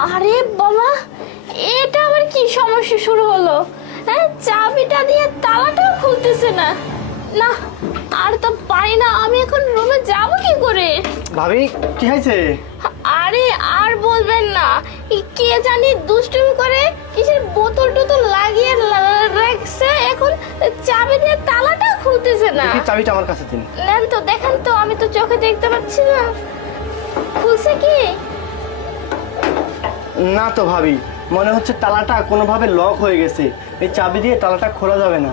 আরে বাবা, এটা আবার কি সমস্যা শুরু হলো? হ্যাঁ, চাবিটা দিয়ে তালাটাও খুলতেছে না। না, আর তো পারি না, আমি এখন রুমে যাব কি করে? ভাবি কি হয়েছে? আরে আর বলবেন না, কে জানি দুষ্টুমি করে কিসের বোতল টোতল লাগিয়ে রাখছে, এখন চাবি দিয়ে তালাটা খুলতেছে না। দেখি চাবিটা আমার কাছে দিন। নেন তো, দেখেন তো, আমি তো চোখে দেখতে পাচ্ছি না। খুলছে কি? না তো ভাবি, মনে হচ্ছে তালাটা কোনোভাবে লক হয়ে গেছে, এই চাবি দিয়ে তালাটা খোলা যাবে না।